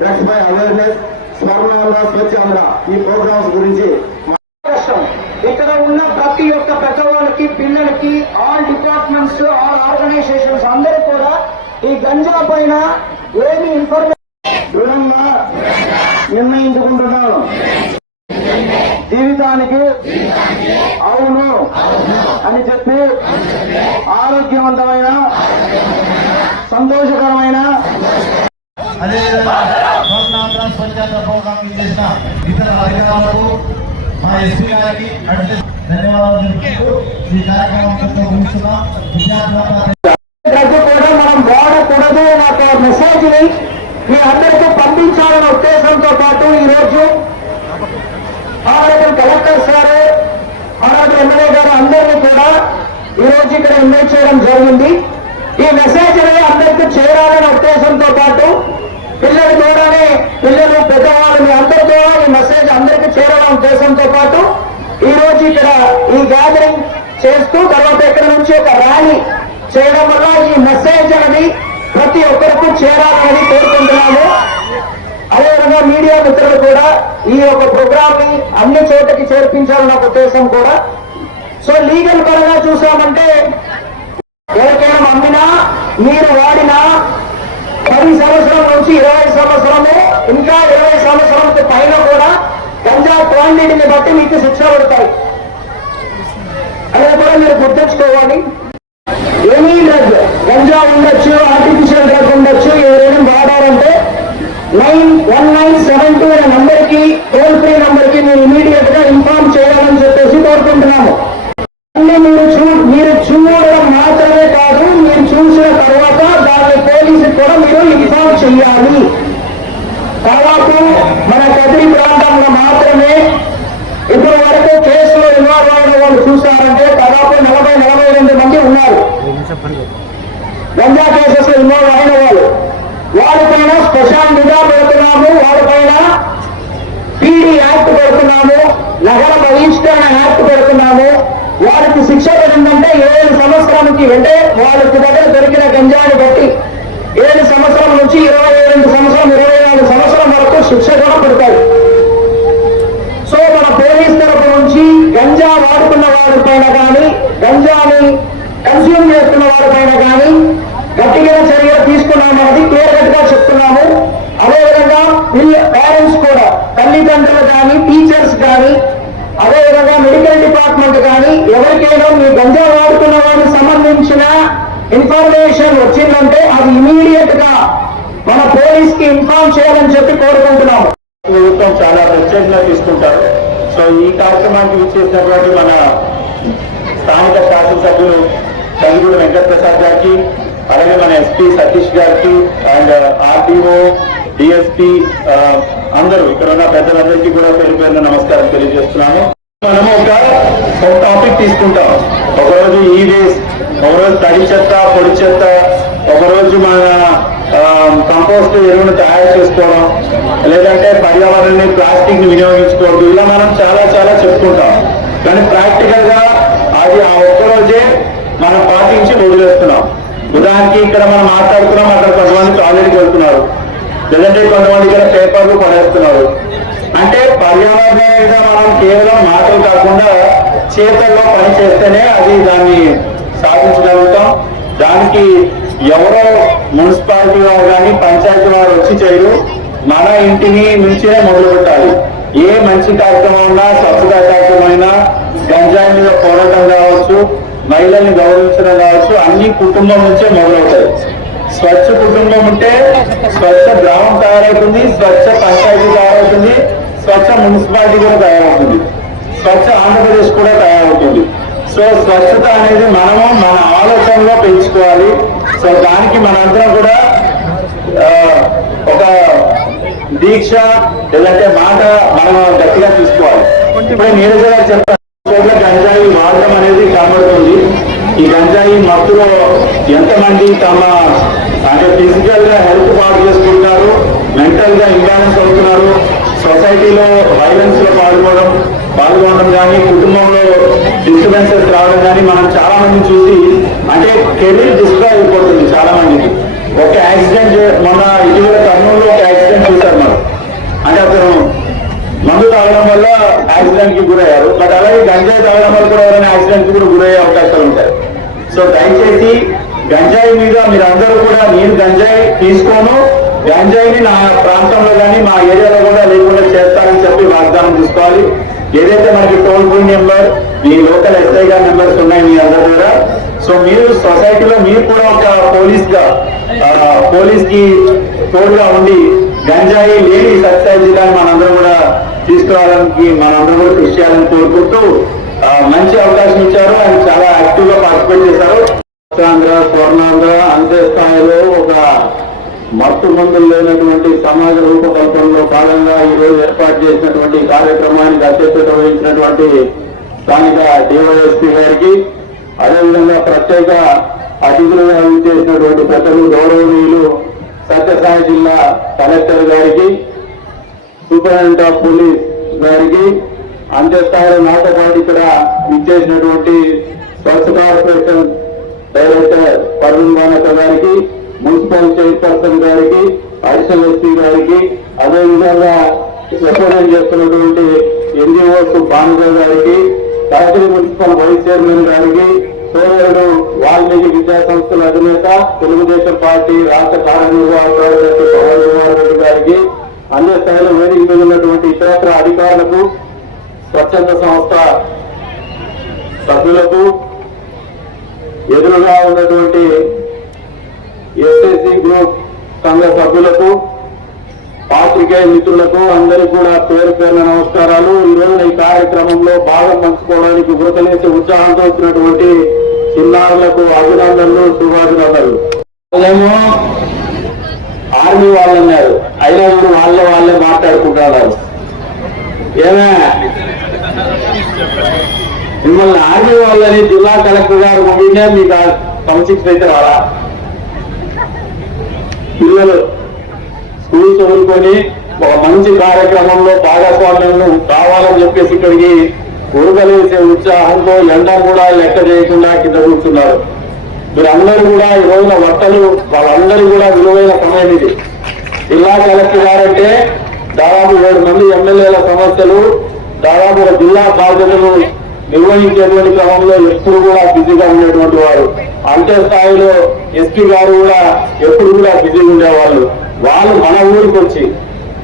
Drugs పై awareness, Swarnandhra, Swachhandhra ఈ programmes గురించి ఇక్కడ ఉన్న ప్రతి ఒక్క పెద్దవాళ్ళకి, పిల్లలకి, ఆల్ డిపార్ట్మెంట్స్, ఆల్ ఆర్గనైజేషన్స్ అందరూ కూడా ఈ గంజా పైన ఏమి ఇన్ఫర్మేషన్ దృఢంగా నిర్ణయించుకుంటున్నాను. జీవితానికి అవును అని చెప్పి ఆరోగ్యవంతమైన, సంతోషకరమైన అదేవిధంగా స్వర్ణాంధ్ర, స్వచ్ఛాంధ్ర ప్రోగ్రాం చేసిన ఇతర అధికారులకు, మా ఎస్పీ గారికి ధన్యవాదాలు తెలుపుతూ ఈ కార్యక్రమంతో ముగిస్తున్నాం. కూడా మనం వాడకూడదు అనే ఒక మెసేజ్ ని మీ అందరికీ పంపించాలన్న ఉద్దేశంతో పాటు ఈరోజు ఆనాడు కలెక్టర్ సార్, ఆనాడు ఎమ్మెల్యే గారు అందరినీ కూడా ఈరోజు ఇక్కడ ఇన్వైట్ చేయడం జరిగింది. ఈ మెసేజ్ ని అందరికీ చేరాలనే ఉద్దేశంతో పాటు పిల్లల ద్వారానే, పిల్లలు, పెద్దవాళ్ళు మీ అందరి ద్వారా ఈ మెసేజ్ అందరికీ చేరాలనే ఉద్దేశంతో పాటు ఈ రోజు ఇక్కడ ఈ గ్యాదరింగ్ చేస్తూ తర్వాత ఇక్కడ నుంచి ఒక ర్యాలీ చేయడం వల్ల ఈ మెసేజ్ అనేది ప్రతి ఒక్కరికి చేరాలని కోరుకుంటున్నాము. అదేవిధంగా మీడియా మిత్రులు కూడా ఈ యొక్క ప్రోగ్రామ్ ని అన్ని చోటకి చేర్పించాలన్న ఒక ఉద్దేశం కూడా. సో లీగల్ పరంగా చూసామంటే ఎవరికైనా అమ్మినా, మీరు వాడినా 10 సంవత్సరం నుంచి 20 సంవత్సరము, ఇంకా 20 సంవత్సరాల పైన కూడా గంజా క్వాంటిటీని బట్టి మీకు శిక్ష పడతాయి. అనేది కూడా మీరు గుర్తుంచుకోవాలి. ఎనీ డ్రగ్, గంజా ఉండొచ్చు, ఆర్టిఫిషియల్ డ్రగ్ ఉండొచ్చు, ఎవరైనా వాడారంటే 91972 అనే నంబర్ కి, టోల్ ఫ్రీ నంబర్ కి మీరు ఇమీడియట్ గా ఇన్ఫార్మ్ చేయాలని చెప్పేసి కోరుకుంటున్నాము. మీరు చూడడం మాత్రమే కాదు, మీరు చూసిన తర్వాత దాని పోలీసుకి కూడా మీరు ఇన్ఫార్మ్ చేయాలి. దాదాపు మన కదిరి ప్రాంతంలో మాత్రమే ఇప్పటి వరకు కేసులో ఇన్వాల్వ్ అయిన వాళ్ళు చూస్తారంటే దాదాపు 40-42 మంది ఉన్నారు. గంజా కేసెస్ లో ఇన్వాల్వ్ అయిన వాళ్ళపైన స్పెషల్ నిఘా పెడుతున్నాము. వాళ్ళపైన పీడీ యాక్ట్ పెడుతున్నాము, నగర బహిష్కరణ యాక్ట్ పెడుతున్నాము. వారికి శిక్ష పడిందంటే 7 సంవత్సరాలకి, అంటే వాళ్ళకి దగ్గర దొరికిన గంజాని బట్టి 7 సంవత్సరాల నుంచి 22 సంవత్సరం, 24 సంవత్సరం వరకు శిక్ష కూడా పడతాయి. సో మన పోలీస్ తరఫు నుంచి గంజా వాడుతున్న వారిపైన కానీ, గంజాని కన్స్యూమ్ చేస్తున్న వారిపైన కానీ గట్టిగా చర్యలు తీసుకున్నామన్నది క్లియర్ కట్ గా చెప్తున్నాము. అదేవిధంగా పేరెంట్స్ కూడా, తల్లిదండ్రులు కానీ, టీచర్స్ కానీ, అదేవిధంగా మెడికల్ డిపార్ట్మెంట్ కానీ ఎవరికైనా మీ గంజా వాడుతున్న వారికి సంబంధించిన ఇన్ఫర్మేషన్ వచ్చిందంటే అది ఇమీడియట్ గా మన పోలీస్ కి ఇన్ఫార్మ్ చేయాలని చెప్పి కోరుకుంటున్నాము. ప్రభుత్వం చాలా ప్రత్యేకంగా తీసుకుంటారు. సో ఈ కార్యక్రమానికి విచ్చేసినటువంటి మన స్థానిక శాసనసభ్యులు తంగిడి వెంకటప్రసాద్ గారికి, అలాగే మన ఎస్పీ సతీష్ గారికి అండ్ ఆర్టీఓ, డిఎస్పీ అందరూ ఇక్కడ ఉన్న పెద్దలందరికీ కూడా పేరు పేరున నమస్కారం తెలియజేస్తున్నాము. మనము ఒక టాపిక్ తీసుకుంటాం. ఒకరోజు ఈ వేస్ట్, ఒకరోజు తడి చెత్త, పొడి చెత్త, ఒకరోజు మన కంపోస్ట్ ఎరువును తయారు చేసుకోవడం, లేదంటే పర్యావరణాన్ని, ప్లాస్టిక్ ని వినియోగించుకోవద్దు, ఇలా మనం చాలా చాలా చెప్పుకుంటాం. కానీ ప్రాక్టికల్ గా అది ఆ ఒక్కరోజే మనం పాటించి వదిలేస్తున్నాం. ఉదాహరణకి ఇక్కడ మనం మాట్లాడుతున్నాం, అక్కడ కొంతమంది టాయిలెట్కి వెళ్తున్నారు, లేదంటే కొంతమంది ఇక్కడ పేపర్లు పడేస్తున్నారు. అంటే పర్యావరణం మీద మనం కేవలం మాటలు కాకుండా చేతల్లో పని చేస్తేనే అది దాన్ని సాధించగలుగుతాం. దానికి ఎవరో మున్సిపాలిటీ వారు కానీ, పంచాయతీ వారు వచ్చి చేయరు. మన ఇంటిని నుంచే మొదలు పెట్టాలి. ఏ మంచి కార్యక్రమం ఉన్నా, స్వచ్ఛతా కార్యక్రమం అయినా, గంజాయి మీద పోరాటం కావచ్చు, మహిళల్ని గౌరవించడం కావచ్చు, అన్ని కుటుంబం నుంచే మొదలవుతాయి. స్వచ్ఛ కుటుంబం ఉంటే స్వచ్ఛ గ్రామం తయారవుతుంది, స్వచ్ఛ పంచాయతీ తయారవుతుంది, స్వచ్ఛ మున్సిపాలిటీ కూడా తయారవుతుంది, స్వచ్ఛ ఆంధ్రప్రదేశ్ కూడా తయారవుతుంది. సో స్వచ్ఛత అనేది మనము మన ఆలోచనలో పెంచుకోవాలి. సో దానికి మనందరం కూడా ఒక దీక్ష లేదంటే మాట మనం గట్టిగా తీసుకోవాలి. ఇప్పుడు నీరజ గారు చెప్పారు, మంది తమ అంటే ఫిజికల్ గా హెల్త్ పాడు చేసుకుంటున్నారు, మెంటల్ గా ఇంబ్యాలెన్స్ అవుతున్నారు, సొసైటీలో వైలెన్స్ లో పాల్గొనడం కానీ, కుటుంబంలో డిస్టర్బెన్సెస్ రావడం కానీ మనం చాలా మంది చూసి అంటే కెరీర్ డిస్ట్రాయ్ అయిపోతుంది చాలా మందికి. ఒక యాక్సిడెంట్ మొన్న ఇటీవల కర్నూలులో ఒక యాక్సిడెంట్ చూశారు మనం. అంటే అతను మందు తాగడం వల్ల యాక్సిడెంట్ కి గురయ్యారు. బట్ అలాగే గంజాయి తాగడం వల్ల కూడా ఎవరైనా యాక్సిడెంట్ కి కూడా గురయ్యే అవకాశాలు ఉంటాయి. సో దయచేసి గంజాయి మీద మీరందరూ కూడా నేను గంజాయి తీసుకోను, గంజాయిని నా ప్రాంతంలో కానీ మా ఏరియాలో కూడా లేకుండా చేస్తారని చెప్పి వాగ్దానం తీసుకోవాలి. ఏదైతే మనకి టోల్ ఫ్రీ నెంబర్, మీ లోకల్ ఎస్ఐ గారి నెంబర్స్ ఉన్నాయి మీ అందరూ కూడా. సో మీరు సొసైటీలో మీరు కూడా ఒక పోలీస్ కి తోడుగా ఉండి గంజాయి లేని సత్సాయి జిల్లాని మనందరం కూడా తీసుకురావడానికి మనందరం కూడా కృషి చేయాలని కోరుకుంటూ మంచి అవకాశం ఇచ్చారు. ఆయన చాలా యాక్టివ్ గా పార్టిసిపేట్ చేశారు. ఆంధ్ర స్వర్ణాంధ్ర అంతే స్థాయిలో ఒక మత్తు మందులు లేనటువంటి సమాజ రూపకల్పనలో భాగంగా ఈ రోజు ఏర్పాటు చేసినటువంటి కార్యక్రమానికి అధ్యక్షత వహించినటువంటి స్థానిక డివైఎస్పీ గారికి, అదేవిధంగా ప్రత్యేక అతిథులుగా చేసినటువంటి పెద్దలు గౌరవనీయులు సత్యసాయి జిల్లా కలెక్టర్ గారికి, సూపరింటెండెంట్ ఆఫ్ పోలీస్ గారికి, అంత్యస్థాయిలో నాతో పాటు ఇక్కడ ఇచ్చేసినటువంటి స్వచ్ఛ కార్పొరేషన్ డైరెక్టర్ పర్వీన్ మానక గారికి, మున్సిపల్ చైర్పర్సన్ గారికి, అడిషనల్ ఎస్పీ గారికి, అదేవిధంగా రిప్రజెంట్ చేస్తున్నటువంటి ఎన్జిఓస్ భానుగా గారికి, కాకిరి మున్సిపల్ వైస్ చైర్మన్ గారికి, సోదరుడు వాల్మీకి విద్యా సంస్థల అధినేత తెలుగుదేశం పార్టీ రాష్ట్ర కార్యనిర్వాహక పవన్ కుమార్ రెడ్డి గారికి, అన్ని స్థాయిలో వేదిక మీద ఉన్నటువంటి ఇతరత్ర అధికారులకు, స్వచ్ఛంద సంస్థ సభ్యులకు, ఎదురుగా ఉన్నటువంటి ఎస్ఎస్సి గ్రూప్ సంఘ సభ్యులకు, పాత్రికేయ మిత్రులకు అందరికీ కూడా పేరు పేరున నమస్కారాలు. ఈ రోజున ఈ కార్యక్రమంలో భాగం పంచుకోవడానికి ఉరకలేసి ఉత్సాహంతో వచ్చినటువంటి చిన్నారులకు అభినందనలు, శుభాభినందనలు. వాళ్ళేమో ఆర్మీ వాళ్ళు అన్నారు, అయినా మీరు వాళ్ళే మాట్లాడుకుంటున్నారు. ఏమే మిమ్మల్ని ఆర్మీ వాళ్ళని జిల్లా కలెక్టర్ గారు పంపితే మీకు సంశిక్షణ అయితే రారా? పిల్లలు స్కూల్ చదువుకొని ఒక మంచి కార్యక్రమంలో భాగస్వామ్యం కావాలని చెప్పేసి ఇక్కడికి ఉరకలేసే ఉత్సాహంతో ఎండ కూడా లెక్క చేయకుండా కింద కూర్చున్నారు. మీరందరూ కూడా ఈ రోజున వట్టలు వాళ్ళందరూ కూడా విలువైన సమయం ఇది. జిల్లా కలెక్టర్ గారంటే దాదాపు 7 మంది ఎమ్మెల్యేల సమస్యలు, దాదాపు ఒక జిల్లా బాధ్యతలు నిర్వహించేటువంటి క్రమంలో ఎప్పుడు కూడా బిజీగా ఉండేటువంటి వారు. అంతే స్థాయిలో ఎస్పీ గారు కూడా ఎప్పుడు కూడా బిజీగా ఉండేవాళ్ళు. వాళ్ళు మన ఊరికి వచ్చి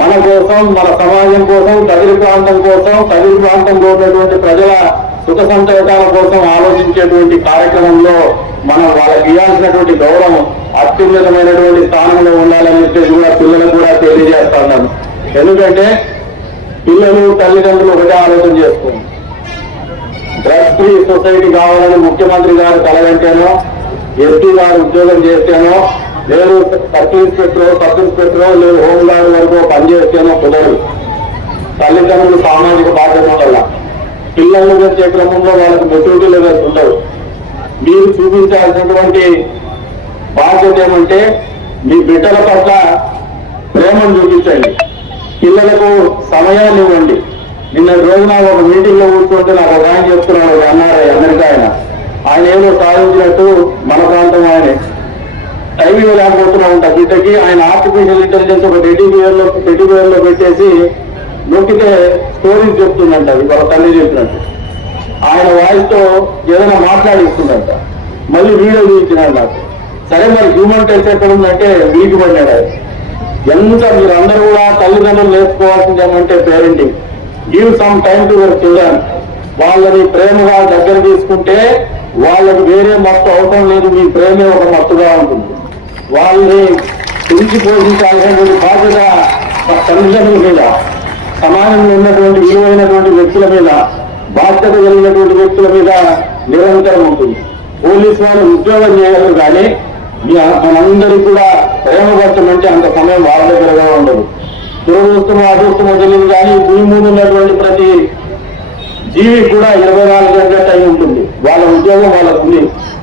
మన కోసం, మన సమాజం కోసం, కదిరి ప్రాంతం కోసం, కదిరి ప్రాంతంలో ఉన్నటువంటి ప్రజల సుఖ సంతోషాల కోసం ఆలోచించేటువంటి కార్యక్రమంలో మనం వాళ్ళకి ఇవ్వాల్సినటువంటి గౌరవం అత్యున్నతమైనటువంటి స్థానంలో ఉండాలని చెప్పేసి కూడా పిల్లలకు కూడా తెలియజేస్తా ఉన్నాను. ఎందుకంటే పిల్లలు తల్లిదండ్రులు ఒకటే ఆలోచన చేసుకుంటారు. డ్రగ్స్ ఫ్రీ సొసైటీ కావాలని ముఖ్యమంత్రి గారు కలగంటేనో, ఎస్పీ గారు ఉద్యోగం చేస్తేనో, లేదు సబ్ ఇన్స్పెక్టరో లేదు హోంగార్డ్ వరకు పనిచేస్తేనో కుదరదు. తల్లిదండ్రులు సామాజిక బాధ్యత వల్ల పిల్లలు వచ్చే క్రమంలో వాళ్ళకి మెచ్యూరిటీ లెవెల్స్ ఉండవు. మీరు చూపించాల్సినటువంటి బాధ్యత ఏమంటే మీ బిడ్డల పట్ల ప్రేమను చూపించండి, పిల్లలకు సమయాన్ని ఇవ్వండి. నిన్న రోజున ఒక మీటింగ్ లో కూర్చుంటే నాకు ఒక ఆయన చెప్తున్నాడు, అన్నారు అమెరికా ఆయన ఏదో సాధించినట్టు మన ప్రాంతం ఆయనే టైం ఇవ్వలేకపోతున్నా ఉంటా బిడ్డకి. ఆయన ఆర్టిఫిషియల్ ఇంటెలిజెన్స్ ఒక టెడ్డీబేర్ లో పెట్టేసి నొక్కితే స్టోరీస్ చెప్తుందంట, వాళ్ళ తల్లి చెప్పినట్టు. ఆయన వాయిస్ తో ఏదైనా మాట్లాడిస్తుందంట, మళ్ళీ వీడియో చూపించినాడు నాకు. సరే మరి హ్యూమన్ టచ్ ఎక్కడ ఉందంటే వీకి పడినాడు ఆయన. ఎంత మీరు అందరూ కూడా తల్లిదండ్రులు నేర్చుకోవాల్సింది ఏమంటే parenting. Give some time to your children. వాళ్ళని ప్రేమగా దగ్గర తీసుకుంటే వాళ్ళకి వేరే మత్తు అవసరం లేదు, మీ ప్రేమే ఒక మత్తుగా ఉంటుంది. వాళ్ళని పెంచి పోషించాల్సినటువంటి బాధ్యత తల్లిదండ్రుల మీద, సమాజంలో ఉన్నటువంటి విలువైనటువంటి వ్యక్తుల మీద, బాధ్యత కలిగినటువంటి వ్యక్తుల మీద నిరంతరం ఉంటుంది. పోలీసు వాళ్ళు ఉద్యోగం చేయగలరు కానీ మనందరికీ కూడా ప్రేమపరచమంటే అంత సమయం వాళ్ళ దగ్గరగా ఉండదు. దురదృష్టమో అదృష్టమో తెలియదు కానీ భూమి మీద ఉన్నటువంటి ప్రతి జీవి కూడా 24 గంటల టైం ఉంటుంది. వాళ్ళ ఉద్యోగం వాళ్ళకు ఉంది,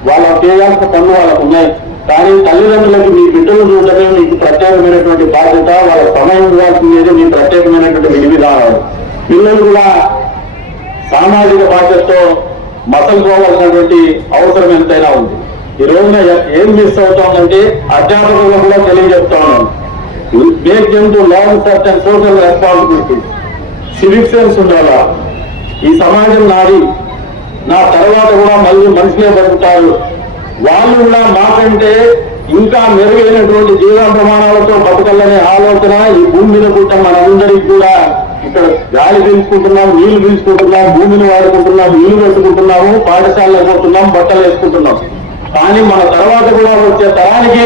వాళ్ళ చేయాల్సిన పనులు వాళ్ళకు ఉన్నాయి. కానీ తల్లిదండ్రులకు మీ బిడ్డలు చూడటమే మీకు ప్రత్యేకమైనటువంటి బాధ్యత, వాళ్ళ సమయం ఇవ్వాల్సిందే మీ ప్రత్యేకమైనటువంటి విధి విధానాలు. పిల్లలు కూడా సామాజిక బాధ్యతతో మసలుకోవాల్సినటువంటి అవసరం ఎంతైనా ఉంది. ఈ రోజున ఏం మిస్ అవుతామంటే అధ్యాపకులు కూడా తెలియజెప్తా ఉన్నాను, make them to learn certain social responsibility, civic sense ఉండాలా. ఈ సమాజం నాది, నా తర్వాత కూడా మళ్ళీ మనుషులే బతుకుతారు, వాళ్ళు కూడా మాకంటే ఇంకా మెరుగైనటువంటి జీవన ప్రమాణాలతో బతకాలనే ఆలోచన ఈ భూమి మీద పుట్టిన మనందరికీ కూడా. ఇక్కడ గాలి పీల్చుకుంటున్నాం, నీళ్లు పీల్చుకుంటున్నాం, భూమిని వాడుకుంటున్నాం, ఇల్లు పెట్టుకుంటున్నాము, పాఠశాలలో పోతున్నాం, బట్టలు వేసుకుంటున్నాం. కానీ మన తర్వాత కూడా వచ్చే తరానికి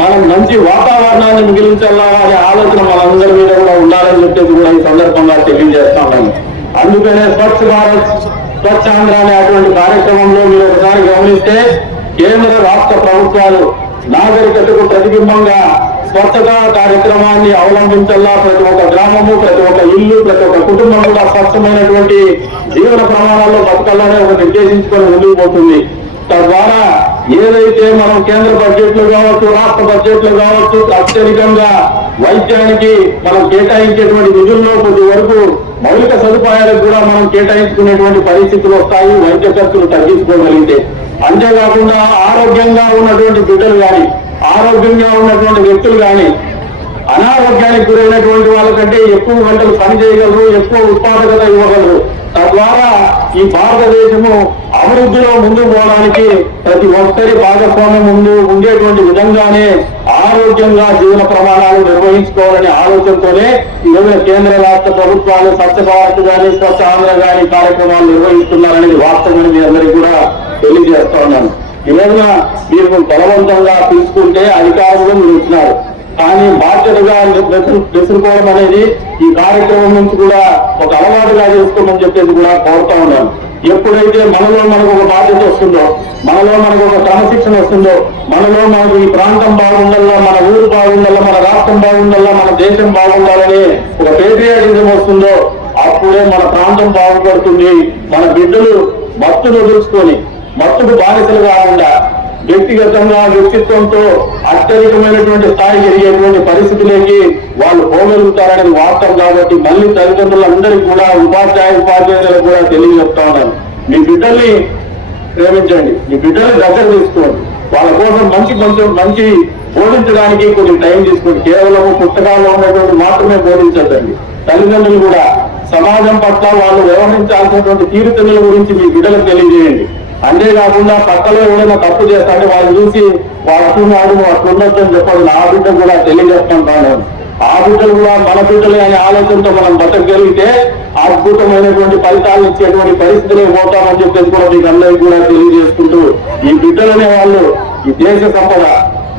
మనం మంచి వాతావరణాన్ని మిగిలించాలా అనే ఆలోచన మనందరి మీద కూడా ఉండాలని చెప్పేసి కూడా ఈ సందర్భంగా తెలియజేస్తా ఉన్నాను. అందుకనే స్వచ్ఛ భారత్ స్వచ్ఛ ఆంధ్ర అనే అటువంటి కార్యక్రమంలో మీరు ఒకసారి గమనిస్తే కేంద్ర రాష్ట్ర ప్రభుత్వాలు నాగరికతకు ప్రతిబింబంగా స్వచ్ఛతా కార్యక్రమాన్ని అవలంబించాలా. ప్రతి ఒక్క గ్రామము, ప్రతి ఒక్క ఇల్లు, ప్రతి ఒక్క కుటుంబం కూడా స్వచ్ఛమైనటువంటి జీవన ప్రమాణాల్లో బతకాలనే ఒక నిర్దేశించుకొని ముందుకు పోతుంది. తద్వారా ఏదైతే మనం కేంద్ర బడ్జెట్లు కావచ్చు, రాష్ట్ర బడ్జెట్లు కావచ్చు, అత్యధికంగా వైద్యానికి మనం కేటాయించేటువంటి నిధుల్లో కొద్ది వరకు మౌలిక సదుపాయాలకు కూడా మనం కేటాయించుకునేటువంటి పరిస్థితులు వస్తాయి, వైద్య ఖర్చులు తగ్గించుకోగలిగితే. అంతేకాకుండా ఆరోగ్యంగా ఉన్నటువంటి బిడ్డలు కానీ, ఆరోగ్యంగా ఉన్నటువంటి వ్యక్తులు కానీ అనారోగ్యానికి గురైనటువంటి వాళ్ళకంటే ఎక్కువ గంటలు పని చేయగలరు, ఎక్కువ ఉత్పాదకత ఇవ్వగలరు. తద్వారా ఈ భారతదేశము అభివృద్ధిలో ముందుకు పోవడానికి ప్రతి ఒక్కరి భాగస్వామ్యం ముందు ఉండేటువంటి విధంగానే ఆరోగ్యంగా జీవన ప్రమాణాలు నిర్వహించుకోవాలనే ఆలోచనతోనే ఈరోజు కేంద్ర రాష్ట్ర ప్రభుత్వాలు స్వచ్ఛ భారత్ కానీ, స్వచ్ఛ ఆంధ్ర కానీ కార్యక్రమాలు నిర్వహిస్తున్నారనేది వాస్తవం మీ అందరికీ కూడా తెలియజేస్తా ఉన్నాను. ఈ రోజున మీరు బలవంతంగా తీసుకుంటే అధికారులు మీరు ఇచ్చినారు, కానీ బాధ్యతగా విసురుకోవడం అనేది ఈ కార్యక్రమం నుంచి కూడా ఒక అలవాటుగా చేసుకోమని చెప్పేసి కూడా కోరుతా ఉన్నాను. ఎప్పుడైతే మనలో మనకు ఒక బాధ్యత వస్తుందో, మనలో మనకు ఒక క్రమశిక్షణ వస్తుందో, మనలో మనకు ఈ ప్రాంతం బాగుండాలా, మన ఊరు బాగుండాలా, మన రాష్ట్రం బాగుండాలా, మన దేశం బాగుండాలని ఒక పేట్రియాటిజం వస్తుందో అప్పుడే మన ప్రాంతం బాగుపడుతుంది. మన బిడ్డలు మత్తును వదులుచుకొని, మత్తుకు బానిసలు కాకుండా వ్యక్తిగతంగా వ్యక్తిత్వంతో అత్యధికమైనటువంటి స్థాయికి ఎదిగేటువంటి పరిస్థితులకి వాళ్ళు పోగలుగుతారనేది వాస్తవం. కాబట్టి మళ్ళీ తల్లిదండ్రులందరికీ కూడా ఉపాధ్యాయులకు కూడా తెలియజెప్తా ఉన్నాను, మీ బిడ్డల్ని ప్రేమించండి, మీ బిడ్డల్ని దగ్గర తీసుకోండి, వాళ్ళ కోసం మంచి బోధించడానికి కొంచెం టైం తీసుకోండి. కేవలం పుస్తకాల్లో ఉన్నటువంటి మాత్రమే బోధించద్దండి. తల్లిదండ్రులు కూడా సమాజం పట్ల వాళ్ళు వ్యవహరించాల్సినటువంటి తీరుతెన్నుల గురించి మీ బిడ్డలకు తెలియజేయండి. అంతేకాకుండా పక్కలో ఎవరైనా తప్పు చేస్తాంటే వాళ్ళు చూసి వాళ్ళు అట్లున్నాడు, అట్లున్నట్టు అని చెప్పాలి. నా బిడ్డ కూడా తెలియజేస్తుంటాను. ఆ బిడ్డలు కూడా మన బిడ్డలే అనే ఆలోచనతో మనం బతకగలిగితే అద్భుతమైనటువంటి ఫలితాలను ఇచ్చేటువంటి పరిస్థితులే పోతామని చెప్పేసి కూడా మీకు అందరికీ కూడా తెలియజేసుకుంటూ, ఈ బిడ్డలనే వాళ్ళు ఈ దేశ సంపద,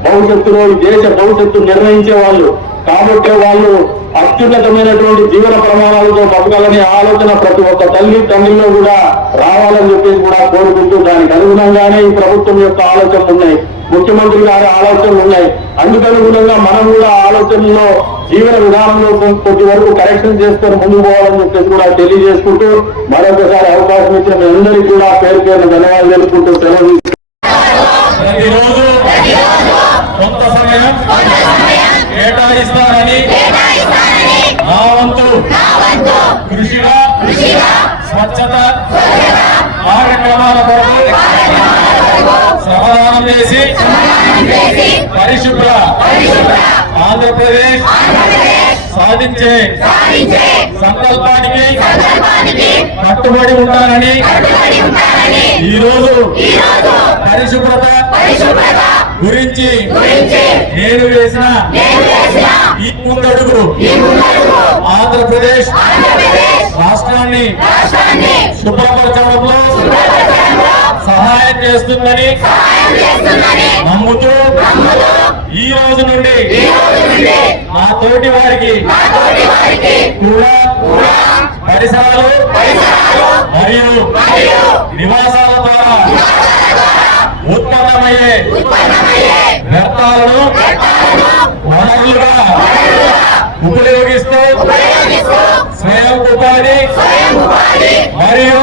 భవిష్యత్తులో ఈ దేశ భవిష్యత్తు నిర్ణయించే వాళ్ళు. కాబట్టి వాళ్ళు అత్యున్నతమైనటువంటి జీవన ప్రమాణాలతో బతకాలనే ఆలోచన ప్రతి ఒక్క తల్లి తండ్రిలో కూడా రావాలని చెప్పేసి కూడా కోరుకుంటూ, దానికి అనుగుణంగానే ఈ ప్రభుత్వం యొక్క ఆలోచనలు ఉన్నాయి, ముఖ్యమంత్రి గారి ఆలోచనలు ఉన్నాయి. అందుకనుగుణంగా మనం కూడా ఆలోచనలో జీవన విధానంలో కొద్ది వరకు కరెక్షన్ చేసుకొని ముందుకు పోవాలని చెప్పేసి కూడా తెలియజేసుకుంటూ, మరొకసారి అవకాశం ఇచ్చిన మీ అందరికీ కూడా పేరు పేరున ధన్యవాదాలు తెలుపుకుంటూ సెలవు. ప్రతిరోజు కొంత సమయం కేటాయిస్తానని నా వంతు కృషిగా స్వచ్ఛత కార్యక్రమాల కొరకు శ్రమదానం చేసి పరిశుభ్ర ఆంధ్రప్రదేశ్ సాధించే సంకల్పానికి కట్టుబడి ఉంటానని ఈరోజు పరిశుభ్రత గురించి నేను వేసిన ఈ ముందడుగు ఆంధ్రప్రదేశ్ రాష్ట్రాన్ని శుభ్రపరచడంలో సహాయం చేస్తుందని నమ్ముతూ ఈ రోజు నుండి నా తోటి వారికి కూడా పరిసరాలు మరియు నివాసాల ద్వారా ఉత్పన్నమయ్యే వ్యర్థాలను వనరులుగా ఉపయోగిస్తూ స్వయం ఉపాధి మరియు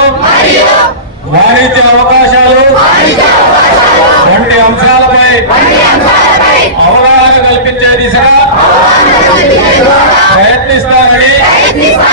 వాణిజ్య అవకాశాలు వంటి అంశాలపై అవగాహన కల్పించే దిశగా ప్రయత్నిస్తానని